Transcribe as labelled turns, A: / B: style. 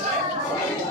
A: Thank you.